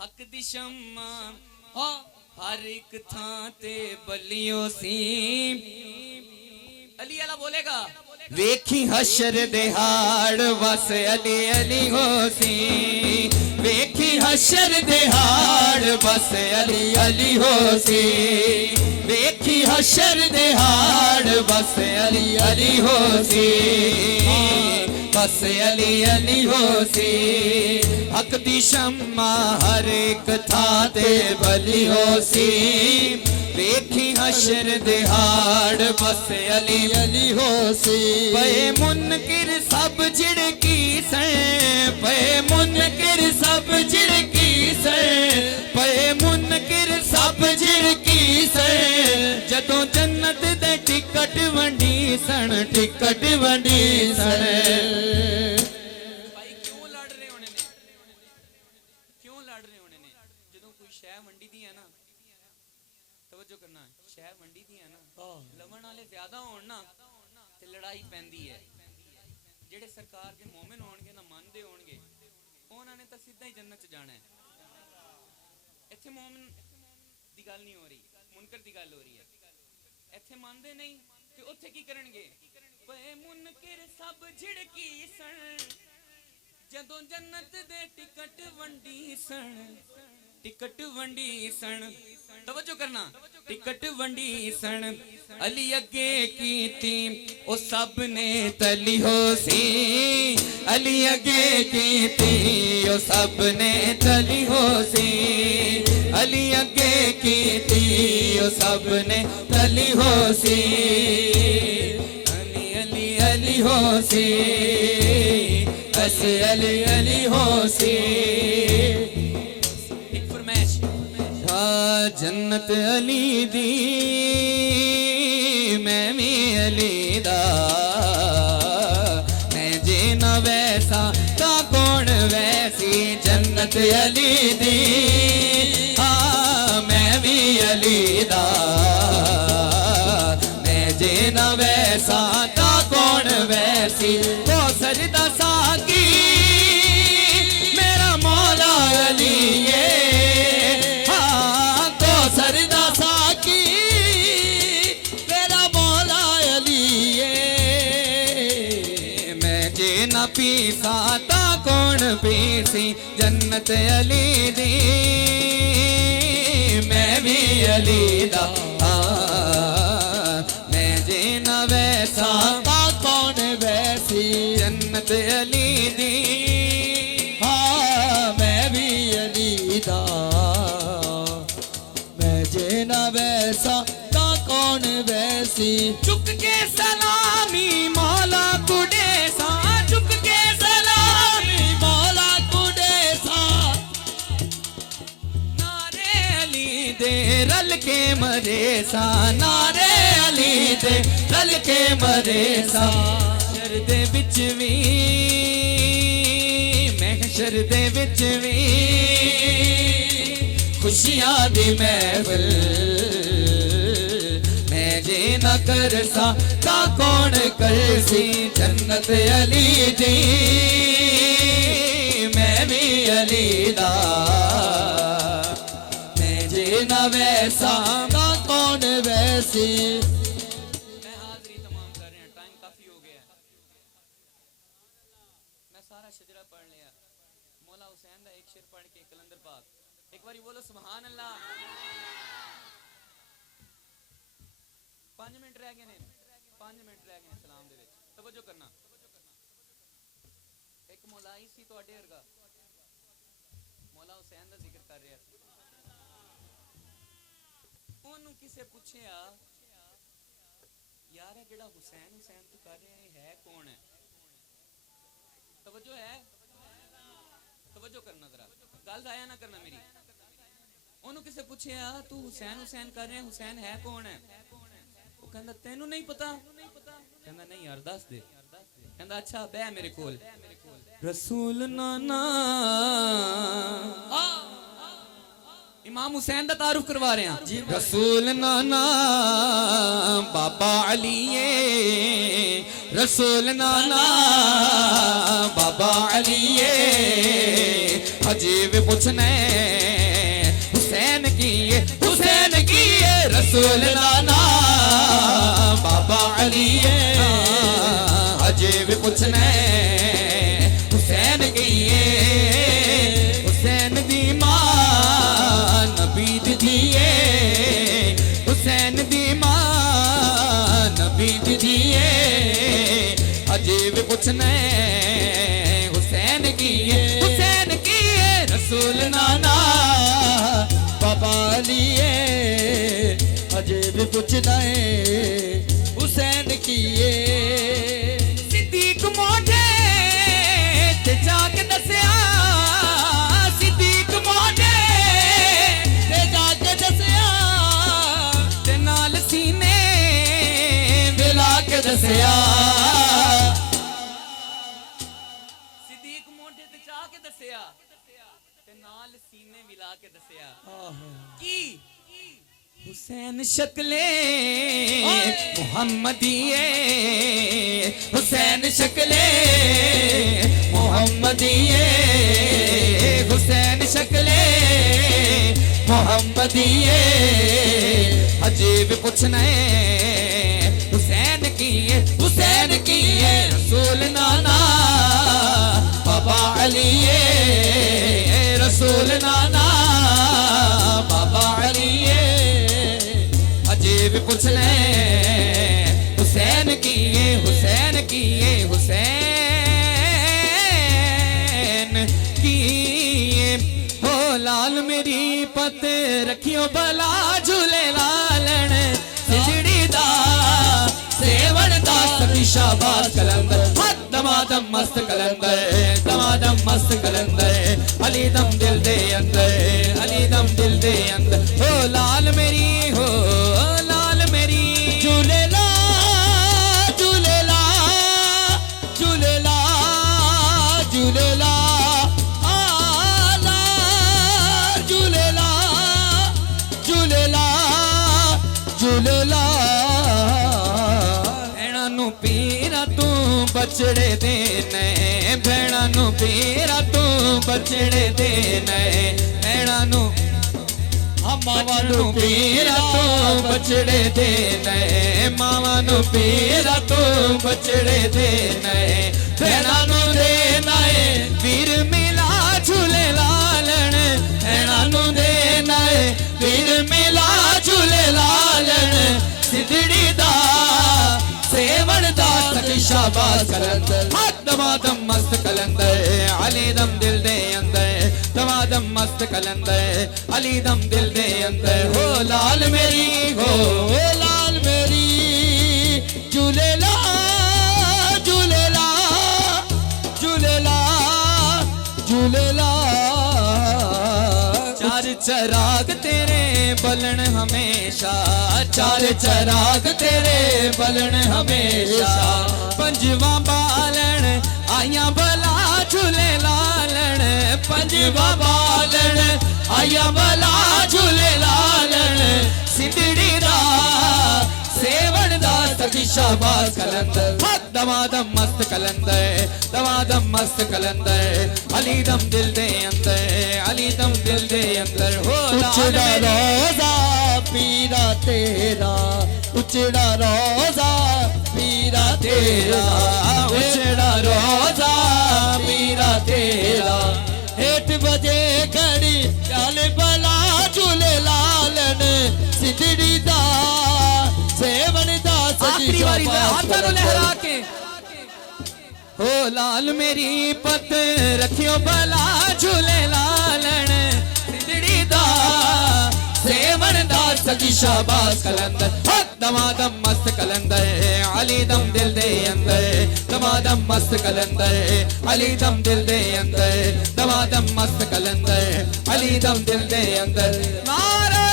हक दी शम्मा हर एक थां ते बलियो सी। अली अला बोलेगा वेखी हशर दिहाड़ बस अली अली हो सी। वेखी हशर दिहाड़ बस अली अली हो सी। वेखी हशर दिहाड़ बस अली अली हो सी। बस अली अली हो सी। हक दी शम्मा हर एक थां ते बली हो सी। वेखी हशर दिहाड़ बस अली अली हो सी। पे मुनकिर सब झिड़की से, पे मुनकिर सब झिड़की से, पे मुनकिर सब झिड़की से। जदों जन्नत दे टिकट वंडी सन, टिकट वंडी सन। भाई क्यों लड़ रहे होने ने, क्यों लड़ रहे होने ने? जदों कोई शह वंडी दी है ना, तवज्जो करना, शह वंडी दी है ना, लवण वाले ज्यादा होण ना ते लड़ाई पैंदी है। जेड़े सरकार के मोमिन होणगे ना, मनदे होणगे, उन्हां ने तां सीधा ही जन्नत च जाना है। इत्थे मोमिन दी गल नहीं हो रही, मुनकर दी गल हो रही है। इत्थे मनदे नहीं ते उत्थे की करनगे? पे मुनकर सब झिड़की सन, जदों जन्नत दे टिकट वंडी सन, टिकट वंडी सन। तवज्जो करना, टिकट वंडी सन। अली अगे की थी ओ सब ने तली हो सी। अली अगे की थी ओ सब ने तली हो सी। अली अगे की थी ओ सब ने तली हो सी। अली अली अली हो सी। बस अली अली हो सी। जन्नत अली दी मैं भी अली दा। मैं जे न वैसा ता कौन वैसी। जन्नत अली दी हाँ मैं भी अली दा। मैं जे न वैसा ता कौन वैसी। तो सजदा साकी मेरा मौला अली ये। पीसा ता कौन पीसी। जन्नत अली दी मैं भी अली दा। मैं जे न वैसा ता कौन वैसी। जन्नत अली दी हाँ मैं भी अली दा। मैं जे न वैसा ता कौन वैसी। चुक के सलामी मौला कुडेसा। चुक के सलामी मौला कुडेसा। नारे अली दे रल के मरे सा। नारे अली दे रल के मरे सा। महशर दे विच वी, महशर दे विच वी खुशियां दी महफिल। मैं जे न कर सा ता कौन करसी। जन्नत अली दी मैं भी अली दा। मैं जे न वैसा ता कौन वैसी। मैं हाज़री तमाम कर रहे हैं, टाइम काफी हो गया है। मैं सारा शजरा पढ़ लिया। मौला हुसैन दा एक शेर पढ़ के कलंदर पाक एक बारी बोलो सुभान अल्लाह। 5 मिनट रह गए ने, 5 मिनट रह गए सलाम दे विच। तवज्जो करना, एक मौलाई सी तुहाडे वर्गा, मौला हुसैन दा जिक्र कर रहा सी। ओनू किसे पूछया यार है जेड़ा हुसैन हुसैन तू कर रहे है कौन है? तवज्जो है, तवज्जो करना जरा, गल आया ना करना मेरी। ओनू किसे पूछया तू हुसैन हुसैन कर रहे हुसैन है कौन है? कहंदा तेनू नहीं पता? कहंदा नहीं यार दस दे। कहंदा अच्छा बह मेरे कोल। रसूल नाना इमाम हुसैन दा तारुफ करवा रहे हैं। रसूल नाना बाबा अली रसूल नाना बाबा अली हजे भी पुछने रसूल नाना बाबा अली अजे भी पुछना हुसैन की हुसैन दी मां नबी दी हुसैन दी मां नबी दी अजे भी पुछना हुसैन की रसूल नाना बाबा अली अजे भी पुछना हुसैन की सिद्दीक मोढे ते जाके दसिया सिद्दीक मोढे ते जाके दसिया ते नाल सीने मिला के दसिया सिद्दीक मोढे ते जाके दसिया ते नाल सीने मिला के दसिया की हुसैन शक्ले मुहम्मदिये हुसैन शक्ले मोहम्मदिये हुसैन शक्ले मोहम्मदिये अजे भी पुछना हुसैन की रसूल नाना बाबा अली रसूल नाना बाबा अली अजे भी पुछना हुसैन की हुसैन की हो लाल मेरी पत रखियो भला झूले लालन सिजड़ी दा सेवन दा सती शाबाश कलंदर दमादम मस्त कलंदर अली दम दिल दे अंदर हो लाल मेरी झूले ला भैणा नू पीरा तू बचड़े देने भैणा नू पीरा तू बचड़े देने भैणा नू मावा नू पीरा तू बचड़े देने मावा नू पीरा तू बचड़े देने भैणा नू देना है वीर मिला झूले लालन भैणा नू देना है वीर मिला झूले लालन सिद्धड़ी दा सेवन दा सती शाबाश कलंदर दमादम मस्त कलंदर अली दम दिल दे अंदर दमादम मस्त कलंदर अली दम दिल दे अंदर हो लाल मेरी झूले ला चार चराग तेरे बलन हमेशा चार चराग तेरे बलन हमेशा पंजवा बालन आया भला झूले लालन पंजवा बालन आया भला झूले लालन सिंधड़ी दा सेवन दा सखी शाबाश कलंदर दमादम मस्त कलंदर अली दम दिल दे अंदर हो उचड़ा रोजा पीरा तेरा उचड़ा रोजा पीरा तेरा उचड़ा रोजा पीरा तेरा हेठ बजे खड़ी चाल भला झूले लालन सिद्धड़ी दा सेवन दा आखिरी बारी हाथों को लहरा के हो लाल मेरी पत रखियो भला झूले लालन सिद्धड़ी दा सेवन दा सखी शाबाश कलंदर दमादम मस्त कलंदर अली दम दिल दे अंदर दमादम मस्त कलंदर अली दम दिल दे अंदर दमादम मस्त कलंदर अली दम दिल दे अंदर नारा